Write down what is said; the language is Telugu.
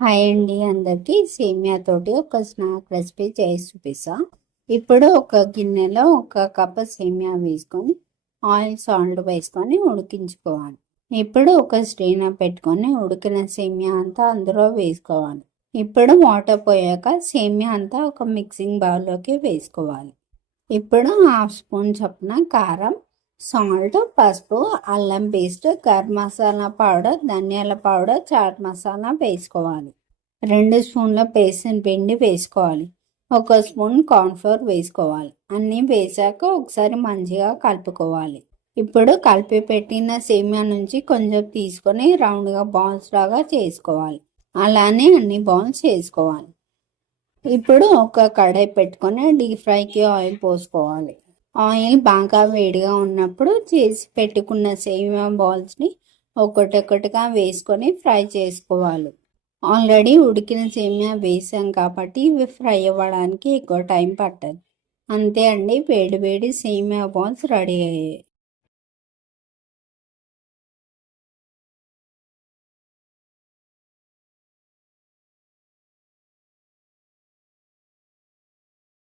హాయ్ అండి అందరికీ. సేమియా తోటి ఒక స్నాక్ రెసిపీ చేసి చూపిస్తా. ఇప్పుడు ఒక గిన్నెలో ఒక కప్ సేమియా వేసుకొని ఆయిల్ సాల్ట్ వేసుకొని ఉడికించుకోవాలి. ఇప్పుడు ఒక స్ట్రెయినర్ పెట్టుకొని ఉడికిన సేమియా అంతా అందులో వేసుకోవాలి. ఇప్పుడు వాటర్ పోయాక సేమియా అంతా ఒక మిక్సింగ్ బౌల్లోకి వేసుకోవాలి. ఇప్పుడు హాఫ్ స్పూన్ చొప్పున కారం, సాల్ట్, పసుపు, అల్లం పేస్ట్, గరం మసాలా పౌడర్, ధనియాల పౌడర్, చాట్ మసాలా వేసుకోవాలి. 2 స్పూన్ల బేసన్ పిండి వేసుకోవాలి. 1 స్పూన్ కార్న్ఫ్లోర్ వేసుకోవాలి. అన్నీ వేసాక ఒకసారి మంచిగా కలుపుకోవాలి. ఇప్పుడు కలిపి పెట్టిన సేమియా నుంచి కొంచెం తీసుకొని రౌండ్గా బాల్స్ లాగా చేసుకోవాలి. అలానే అన్ని బాల్స్ చేసుకోవాలి. ఇప్పుడు ఒక కడాయి పెట్టుకొని డీప్ ఫ్రైకి ఆయిల్ పోసుకోవాలి. ఆయిల్ బాగా వేడిగా ఉన్నప్పుడు చేసి పెట్టుకున్న సేమియా బాల్స్ని ఒక్కొక్కటిగా వేసుకొని ఫ్రై చేసుకోవాలి. ఆల్రెడీ ఉడికిన సేమియా వేసాం కాబట్టి ఇవి ఫ్రై అవ్వడానికి ఎక్కువ టైం పట్టదు. అంతే అండి, వేడి వేడి సేమియా బాల్స్ రెడీ అయ్యాయి.